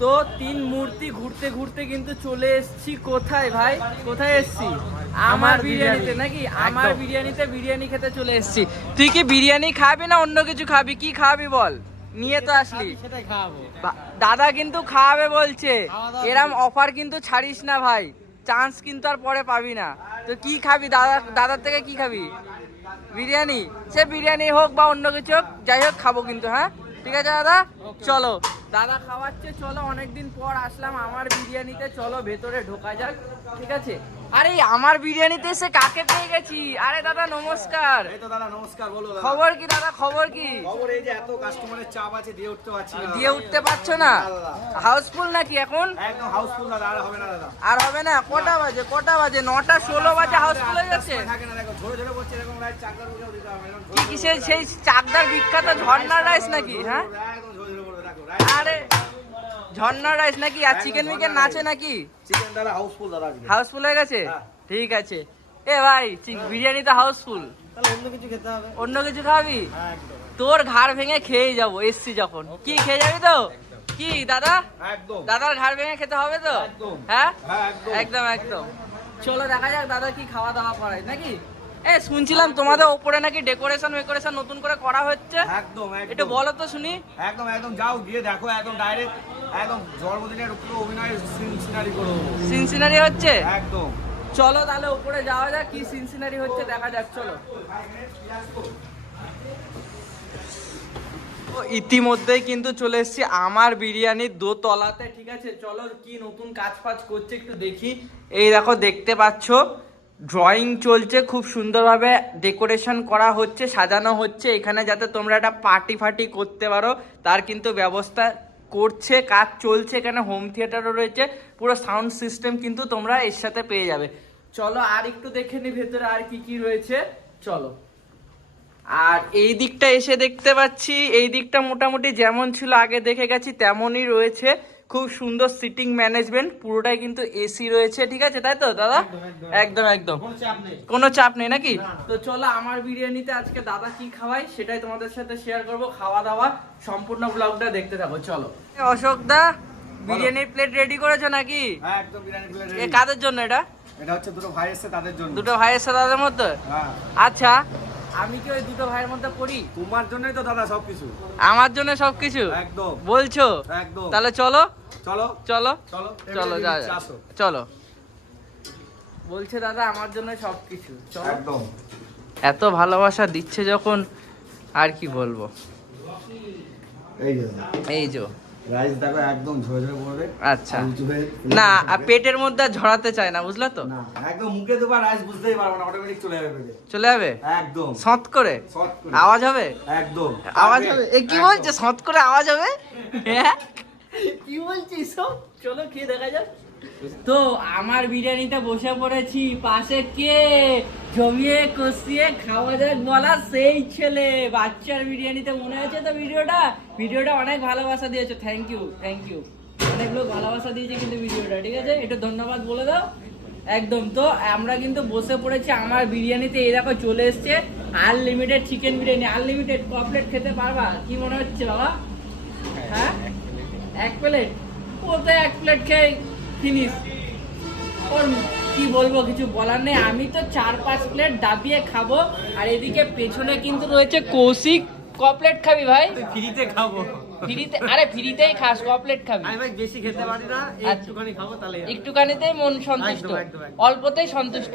তো তিন মূর্তি ঘুরতে ঘুরতে কিন্তু চলে এসেছি কোথায় ভাই? কোথায় এসছি? আমার বিরিয়ানিতে নাকি? আমার বিরিয়ানিতে বিরিয়ানি খেতে চলে এসেছি। তুই কি বিরিয়ানি খাবি না অন্য কিছু খাবি? কি খাবি বল? নিয়ে তো আসলি। দাদা কিন্তু খাওয়াবে বলছে। এরম অফার কিন্তু ছাড়িস না ভাই। চান্স কিন্তু আর পরে পাবি না। তো কি খাবি? দাদা দাদার থেকে কি খাবি? বিরিয়ানি? সে বিরিয়ানি হোক বা অন্য কিছু হোক যাই হোক খাব কিন্তু হ্যাঁ? ঠিক আছে দাদা? চলো। দাদা খাওয়াচ্ছে চলো অনেকদিন পর আসলাম আমার বিরিয়ানিতে চলো ভেতরে ঢোকা যাক ঠিক আছে? আরে আমার বিরিয়ানিতে এসে কাকে পেয়ে গেছি? আরে দাদা নমস্কার। এই তো দাদা নমস্কার বলো দাদা। খবর কি দাদা খবর কি? খবর এই যে এত কাস্টমারের চাপ আছে দিয়ে উঠতে পারছি না দিয়ে উঠতে পারছ না? হাউসফুল নাকি এখন? একদম হাউসফুল দাদা আর হবে না দাদা। আর হবে না? কটা বাজে কটা বাজে? নটা ষোলো বাজে হাউসফুল হয়ে যাচ্ছে থাকে না দেখো ঝরে ঝরে পড়ছে এরকম রাইস চাকদার দিতে হবে কি সেই চাকদার বিখ্যাত ঝর্ণা রাইস নাকি হ্যাঁ? একদম ঝরে আরে ঝর্ণা রাইস নাকি? আর চিকেন মিকেন নাচে নাকি? চিকেন দাদা হাউসফুল দাদা হাউসফুল হয়ে গেছে? হ্যাঁ। ঠিক আছে। এ ভাই চিক- বিরিয়ানি তো হাউসফুল অন্য কিছু খেতে হবে। অন্য কিছু খাবি? হ্যাঁ তোর ঘাড় ভেঙে খেয়ে যাব এসছি যখন। কি খেয়ে যাবি তো? কি দাদা? দাদার ঘাড় ভেঙে খেতে হবে তো? হ্যাঁ? হ্যাঁ একদম। একদম একদম। চলো দেখা যাক দাদা কি খাওয়া দাওয়া করায় নাকি? এ শুনছিলাম তোমাদের ওপরে নাকি ডেকোরেশন মেকোরেশন নতুন করে করা হচ্ছে। একদম একটু বলো তো শুনি। একদম একদম যাও গিয়ে দেখো একদম ডাইরেক্ট একদম জন্মদিনের পুরো অভিনয় সিনারি করে। সিনসিনারি হচ্ছে? একদম। চলো তাহলে উপরে যাওয়া যাক কি সিনসিনারি হচ্ছে দেখা যাক চলো। ও, ইতিমধ্যেই কিন্তু চলে এসেছি আমার বিরিয়ানির দোতলাতে ঠিক আছে? চলো কি নতুন কাজ ফাজ করছে একটু দেখি। এই দেখো দেখতে পাচ্ছ? ড্রয়িং চলছে, খুব সুন্দরভাবে ডেকোরেশন করা হচ্ছে, সাজানো হচ্ছে। এখানে যাতে তোমরা একটা পার্টি ফার্টি করতে পারো, তার কিন্তু ব্যবস্থা করছে, কাজ চলছে। এখানে হোম থিয়েটারও রয়েছে, পুরো সাউন্ড সিস্টেম কিন্তু তোমরা এর সাথে পেয়ে যাবে। চলো আর একটু দেখে নি ভেতরে আর কি কি রয়েছে। চলো। আর এই দিকটা এসে দেখতে পাচ্ছি, এই দিকটা মোটামুটি যেমন ছিল, আগে দেখে গেছি, তেমনই রয়েছে। খুব সুন্দর সিটিং ম্যানেজমেন্ট পুরোটাই কিন্তু এসি রয়েছে ঠিক আছে? তাই তো দাদা? একদম একদম কোনো চাপ নেই। নাকি। তো চলো আমার বিরিয়ানিতে আজকে দাদা কি খাওয়াই সেটাই তোমাদের সাথে শেয়ার করব। খাওয়া দাওয়া সম্পূর্ণ ব্লগটা দেখতে থাকো চলো। অশোক দা বিরিয়ানির প্লেট রেডি করেছ নাকি? হ্যাঁ এ কাদের জন্য এটা? এটা হচ্ছে দুটো ভাই এসছে তাদের জন্য। দুটো ভাইয়ের সাথে দাদার মধ্যে? হ্যাঁ। আচ্ছা আমি কি ওই দুটো ভাইয়ের মধ্যে পড়ি? তোমার জন্যই তো দাদা সবকিছু। আমার জন্য সবকিছু? একদম। বলছো? একদম। তাহলে চলো। চলো। চলো। চলো। চলো যা চলো। বলছে দাদা আমার জন্য সবকিছু। চলো। একদম। এত ভালোবাসা দিচ্ছে যখন আর কি বলব? এই যে। এই যে। রাইস দেখো একদম ঝরে ঝরে পড়বে। আচ্ছা। না আর পেটের মধ্যে আর ঝরাতে চায় না বুঝলা তো? না একদম মুখে দেবা রাইস বুঝতেই পারব না অটোমেটিক চলে যাবে পেটে। চলে যাবে? একদম। সৎ করে? আওয়াজ হবে? একদম। আওয়াজ হবে। এ কি বলছে? সৎ করে আওয়াজ হবে? হ্যাঁ কি বলছিস চলো খেয়ে দেখা যাক। তো আমার বিরিয়ানিতে বসে পড়েছি। পাশে কে? জমিয়ে কষিয়ে খাওয়া যাক বলা সেই ছেলে। বাচ্চার বিরিয়ানিতে মনে আছে তো ভিডিওটা? ভিডিওটা অনেক ভালোবাসা দিয়েছ। থ্যাংক ইউ থ্যাংক ইউ অনেক লোক ভালোবাসা দিয়েছে কিন্তু ভিডিওটা ঠিক আছে? একটু ধন্যবাদ বলে দাও। একদম তো আমরা কিন্তু বসে পড়েছি। আমার বিরিয়ানিতে এই দেখো চলে এসছে। Unlimited chicken biryani. Unlimited complete খেতে পারবা? কি মনে হচ্ছে বাবা? হ্যাঁ এক প্লেট ও তো এক প্লেট খেয়ে ফিনিস ওর কি বলব কিছু বলার নেই। আমি তো চার পাঁচ প্লেট দাবিয়ে খাব আর এদিকে পেছনে কিন্তু রয়েছে কৌশিক। কপলেট খাবি ভাই? ফ্রিতে খাব। ফ্রিতে আরে ফ্রিতেই খাস কপলেট খাবি। আমি ভাই বেশি খেতে পারি না। আচ্ছা। একটুখানি খাব তাহলে একটুখানিতেই মন সন্তুষ্ট। অল্পতেই সন্তুষ্ট।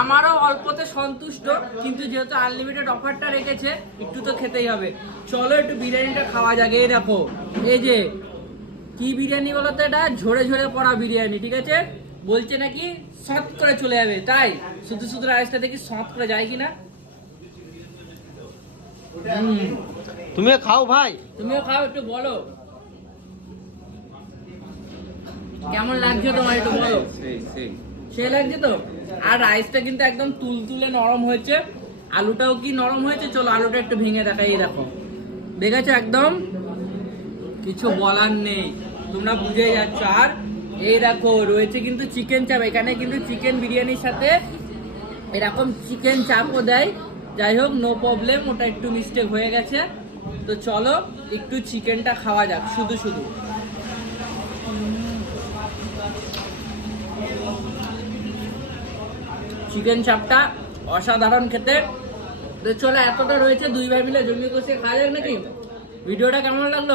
আমারও অল্পতে সন্তুষ্ট কিন্তু যেহেতু আনলিমিটেড অফারটা রেখেছে একটু তো খেতেই হবে। চলো একটু বিরিয়ানিটা খাওয়া যাক। এই দেখো এই যে কি বিরিয়ানি বলো তো এটা? ঝরে ঝরে পড়া বিরিয়ানি ঠিক আছে? বলছে নাকি সৎ করে চলে যাবে তাই? শুধু শুধু রাইসটা দেখি সৎ করে যায় কিনা? তুমিও খাও ভাই। তুমিও খাও একটু বলো। কেমন লাগছে তোমার একটু বলো? সে লাগছে তো? আর রাইসটা কিন্তু একদম তুলতুলে নরম হয়েছে। আলুটাও কি নরম হয়েছে? চলো আলুটা একটু ভেঙে দেখাই দেখো। দেখেছ একদম? কিছু বলার নেই। তোমরা বুঝে যাচ্ছ। আর এই দেখো, রয়েছে কিন্তু চিকেন চাপ এখানে কিন্তু চিকেন বিরিয়ানির সাথে এরকম চিকেন চাপও দেয়। যাই হোক নো প্রবলেম ওটা একটু মিস্টেক হয়ে গেছে। তো চলো, একটু চিকেনটা খাওয়া যাক, শুধু শুধু। চিকেন চাপটা অসাধারণ খেতে। তো চলো, এতটা রয়েছে, দুই ভাই মিলে জমি কষে খাওয়া যাক নাকি? ভিডিওটা কেমন লাগল?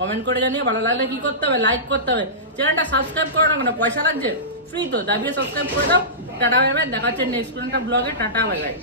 কমেন্ট করে জানিয়ে ভালো লাগলে কি করতে হবে লাইক করতে হবে। চ্যানেলটা সাবস্ক্রাইব করো না কেন, পয়সা লাগছে? ফ্রি তো দাবিয়ে সাবস্ক্রাইব করে দাও। টাটা বাই বাই দেখা হচ্ছে নেক্সট ব্লগে টাটা বাই বাই